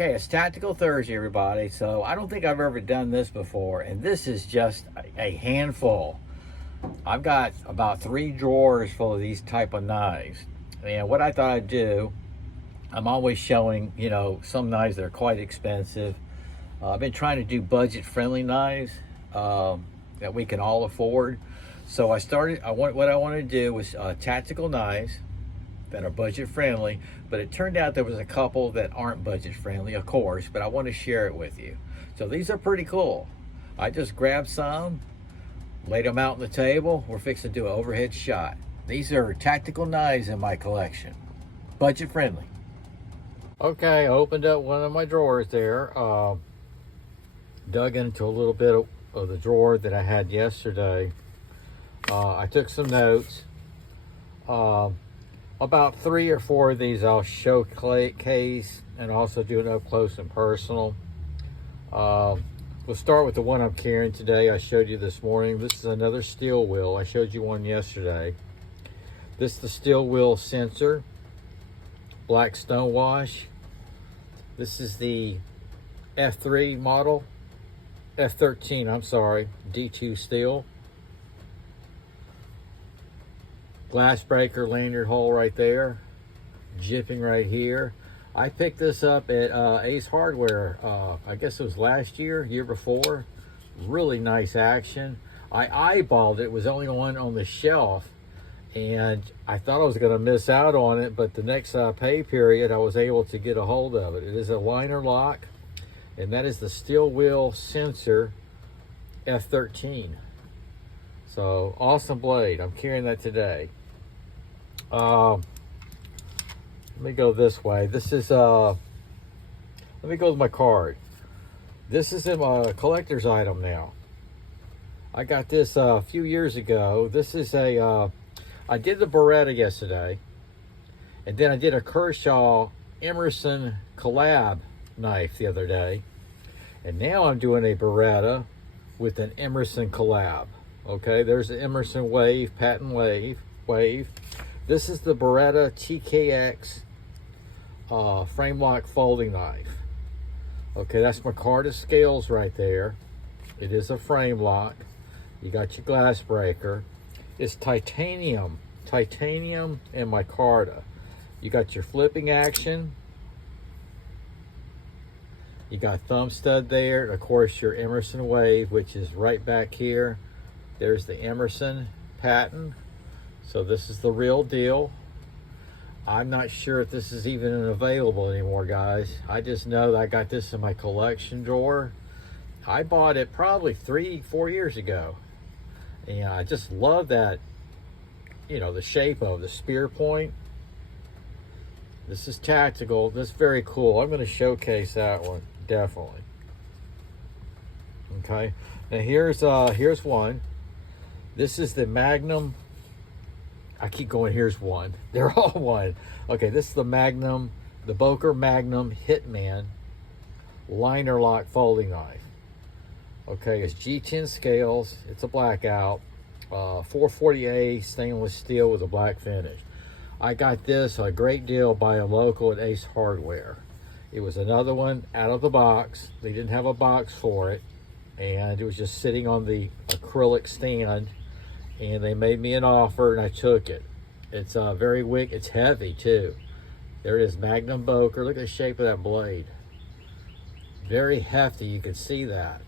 Okay, it's Tactical Thursday, everybody. So I don't think I've ever done this before, and this is just a handful. I've got about 3 drawers full of these type of knives. And what I thought I'd do, I'm always showing, some knives that are quite expensive. I've been trying to do budget-friendly knives that we can all afford. So what I wanted to do was tactical knives that are budget friendly, but it turned out there was a couple that aren't budget friendly, of course, but I want to share it with you. So these are pretty cool. I just grabbed some, laid them out on the table. We're fixing to do an overhead shot. These are tactical knives in my collection, budget friendly. Okay, I opened up one of my drawers there, dug into a little bit of the drawer that I had yesterday. I took some notes. About 3 or 4 of these I'll showcase and also do an up close and personal. We'll start with the one I'm carrying today. I showed you this morning. This is another steel wheel. I showed you one yesterday. This is the steel wheel sensor, black stonewash. This is the F3 model, F13, I'm sorry, D2 steel. Glass breaker lanyard hole right there, jipping right here. I picked this up at Ace Hardware, I guess it was last year before. Really nice action. I eyeballed it. It was only one on the shelf, and I thought I was going to miss out on it, but the next pay period I was able to get a hold of it. It is a liner lock, and that is the steel wheel sensor F13. So awesome blade. I'm carrying that today. Let me go this way. This is let me go with my card. This is a collector's item now. I got this a few years ago. This is I did the Beretta yesterday, and then I did a Kershaw Emerson collab knife the other day, and now I'm doing a Beretta with an Emerson collab. Okay, there's the Emerson Wave, patent wave. This is the Beretta TKX frame lock folding knife. Okay, that's Micarta scales right there. It is a frame lock. You got your glass breaker. It's titanium and micarta. You got your flipping action. You got thumb stud there, and of course your Emerson Wave, which is right back here. There's the Emerson patent. So this is the real deal. I'm not sure if this is even available anymore, guys. I just know that I got this in my collection drawer. I bought it probably 3-4 years ago. And I just love that, the shape of the spear point. This is tactical. This is very cool. I'm going to showcase that one, definitely. Okay. Now here's one. This is the Magnum. I keep going, here's one. They're all one. Okay, this is the Magnum, the Boker Magnum Hitman liner lock folding knife. Okay, it's G10 scales. It's a blackout. 440A stainless steel with a black finish. I got this a great deal by a local at Ace Hardware. It was another one out of the box. They didn't have a box for it, and it was just sitting on the acrylic stand, and they made me an offer and I took it. It's very wick. It's heavy too. There it is, Magnum Boker. Look at the shape of that blade. Very hefty, you can see that.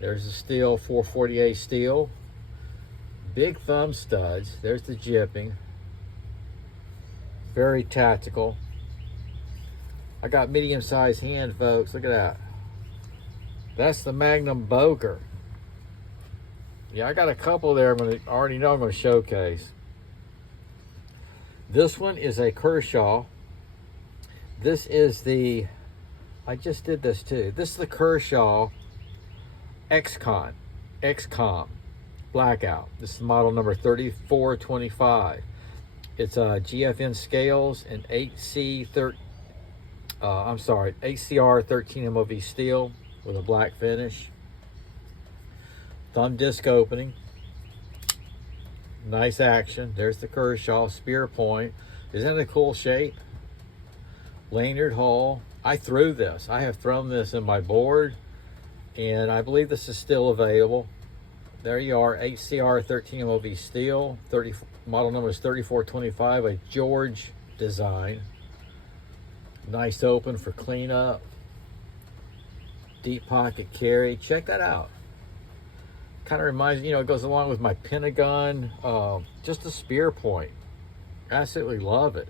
There's the steel, 440A steel. Big thumb studs. There's the jipping. Very tactical. I got medium-sized hand, folks. Look at that. That's the Magnum Boker. Yeah, I got a couple there I already know I'm going to showcase. This one is a Kershaw. This is the, I just did this too. This is the Kershaw XCOM Blackout. This is model number 3425. It's GFN scales and HCR 13 MOV steel with a black finish. Thumb disc opening. Nice action. There's the Kershaw spear point. Isn't that a cool shape? lanyard hole. I threw this. I have thrown this in my board, and I believe this is still available. There you are, HCR 13 MOV steel, model number is 3425, a George design. Nice open for cleanup. Deep pocket carry. Check that out. Kind of reminds me, you know, it goes along with my Pentagon, just a spear point. Absolutely love it.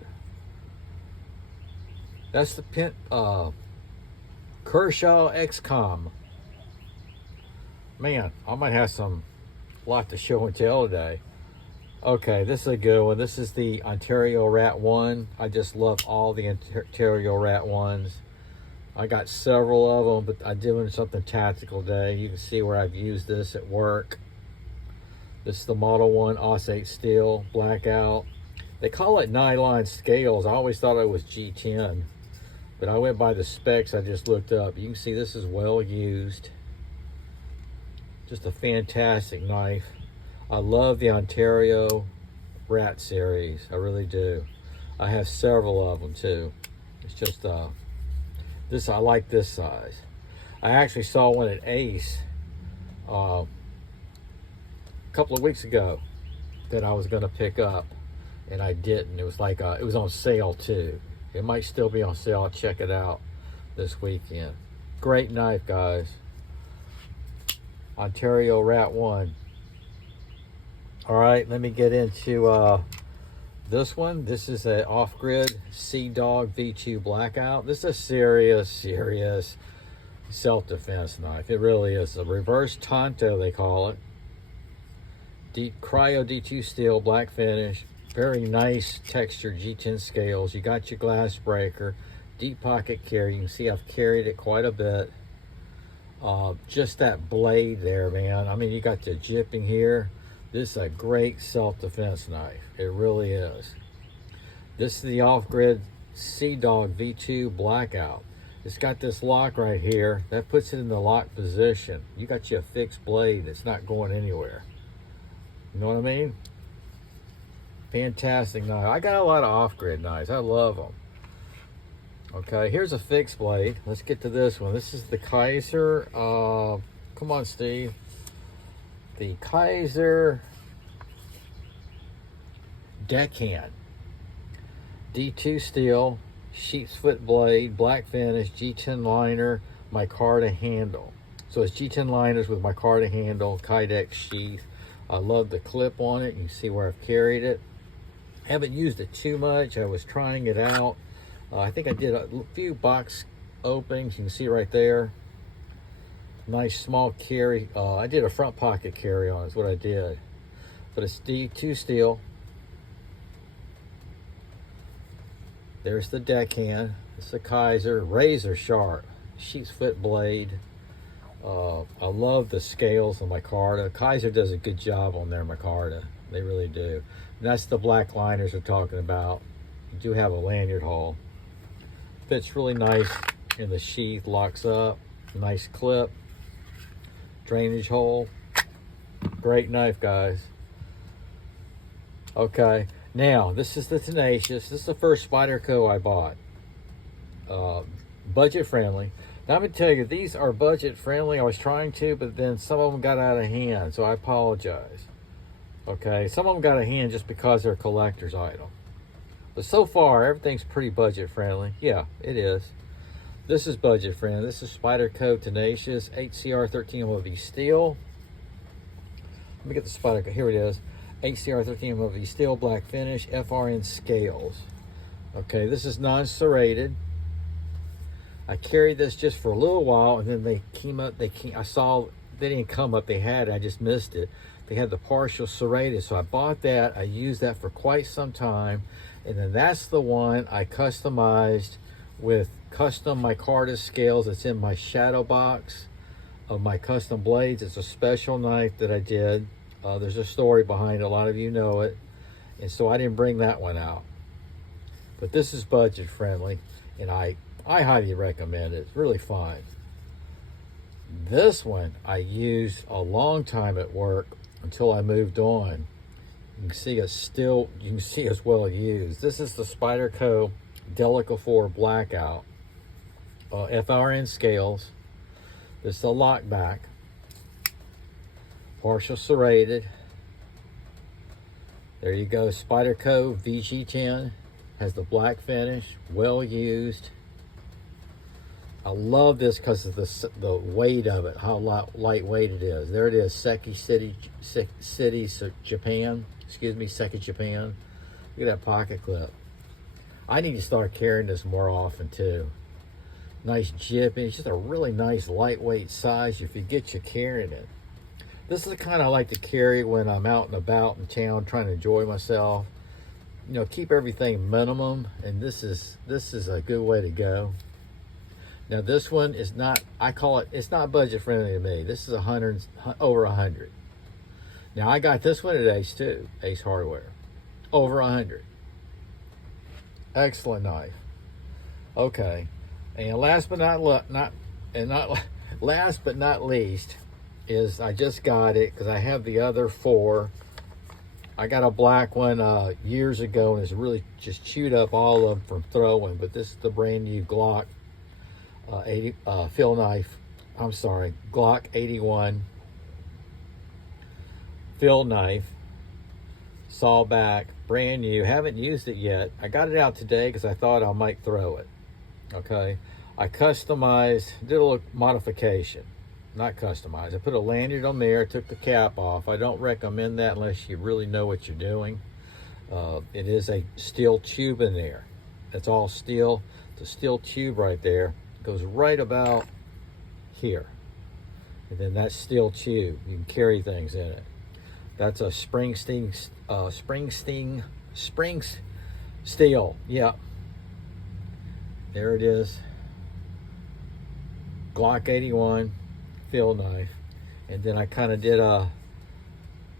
That's the Kershaw XCOM. Man, I might have lot to show and tell today. Okay, this is a good one. This is the Ontario Rat 1. I just love all the Ontario Rat 1s. I got several of them, but I'm doing something tactical today. You can see where I've used this at work. This is the Model 1 Osate steel, blackout. They call it nylon scales. I always thought it was G10, but I went by the specs I just looked up. You can see this is well used. Just a fantastic knife. I love the Ontario Rat series. I really do. I have several of them too. It's just I like this size. I actually saw one at Ace a couple of weeks ago that I was going to pick up, and I didn't. It was like it was on sale too. It might still be on sale. I'll check it out this weekend. Great knife, guys. Ontario Rat 1. All right, let me get into this one. This is an off-grid Sea Dog V2 blackout. This is a serious self-defense knife. It really is. A reverse Tonto, they call it. Cryo D2 steel, black finish. Very nice textured G10 scales. You got your glass breaker. Deep pocket carry. You can see I've carried it quite a bit. Just that blade there, man. I mean, you got the jipping here. This is a great self-defense knife. It really is. This is the off-grid Sea Dog V2 blackout. It's got this lock right here. That puts it in the lock position. You got you a fixed blade. It's not going anywhere. You know what I mean? Fantastic knife. I got a lot of off-grid knives. I love them. Okay, here's a fixed blade. Let's get to this one. This is the Kaiser. Come on, Steve. The Kaiser Deckhand. D2 steel, sheep's foot blade, black finish, G10 liner, micarta handle. So it's G10 liners with micarta handle, Kydex sheath. I love the clip on it. You can see where I've carried it. Haven't used it too much. I was trying it out. I think I did a few box openings. You can see right there. Nice small carry. I did a front pocket carry on is what I did. But it's D2 steel. There's the deckhand. It's the Kaiser. Razor sharp. Sheep's foot blade. I love the scales on micarta. Kaiser does a good job on their micarta. They really do. And that's the black liners we're talking about. You do have a lanyard hole. Fits really nice in the sheath. Locks up. Nice clip. Drainage hole. Great knife, guys. Okay, now this is the Tenacious. This is the first Spyderco I bought. Budget friendly. Now I'm gonna tell you, these are budget friendly. I was trying to, but then some of them got out of hand, so I apologize. Okay, some of them got out of hand just because they're a collector's item. But so far, everything's pretty budget friendly. Yeah, it is. This is budget friendly. This is Spyderco Tenacious HCR 13 MOV steel. Let me get the Spyderco. Here it is. HCR 13 MOV steel, black finish, FRN scales. Okay, this is non-serrated. I carried this just for a little while, and then they came up. I saw they didn't come up. They had it. I just missed it. They had the partial serrated, so I bought that. I used that for quite some time, and then that's the one I customized with custom micarta scales. It's in my shadow box of my custom blades. It's a special knife that I did. There's a story behind it. A lot of you know it, and so I didn't bring that one out. But this is budget friendly, and I highly recommend it. It's really fun. This one I used a long time at work until I moved on. You can see it's well used. This is the Spyderco Delica 4 blackout. FRN scales. This is a lockback. Partial serrated. There you go. Spyderco VG10. Has the black finish. Well used. I love this because of the weight of it, how lightweight it is. There it is, Seki City, Japan. Excuse me, Seki, Japan. Look at that pocket clip. I need to start carrying this more often too. Nice jipping. It's just a really nice lightweight size if you get you carrying it. This is the kind I like to carry when I'm out and about in town trying to enjoy myself. You know, keep everything minimum, and this is a good way to go. Now this one is not, I call it, it's not budget friendly to me. This is over 100. Now I got this one at Ace too, Ace Hardware. Over 100. Excellent knife. Okay. And last but not least is I just got it because I have the other 4. I got a black one years ago and it's really just chewed up all of them from throwing, but this is the brand new Glock 80 fill knife. I'm sorry, Glock 81 fill knife, saw back, brand new. Haven't used it yet. I got it out today because I thought I might throw it. Okay, I customized, did a little modification. Not customized. I put a lanyard on there, took the cap off. I don't recommend that unless you really know what you're doing. It is a steel tube in there. It's all steel. It's a steel tube right there. It goes right about here. And then that steel tube, you can carry things in it. That's a spring steel. Yeah. There it is. Glock 81 field knife. And then I kind of did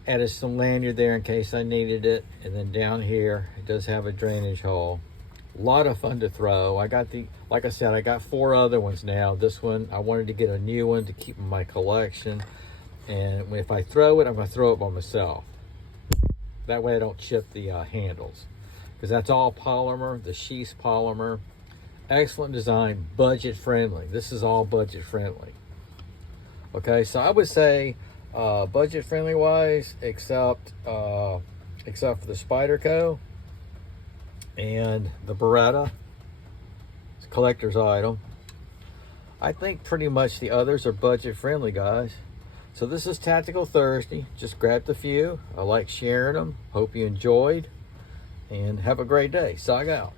added some lanyard there in case I needed it. And then down here, it does have a drainage hole. A lot of fun to throw. I got like I said, I got 4 other ones now. This one, I wanted to get a new one to keep in my collection. And if I throw it, I'm going to throw it by myself. That way I don't chip the handles. Because that's all polymer, the sheath's polymer. Excellent design, budget friendly. This is all budget friendly. Okay, so I would say budget friendly wise, except for the Spyderco and the Beretta. It's a collector's item. I think pretty much the others are budget friendly, guys. So this is Tactical Thursday. Just grabbed a few. I like sharing them. Hope you enjoyed. And have a great day. Sog out.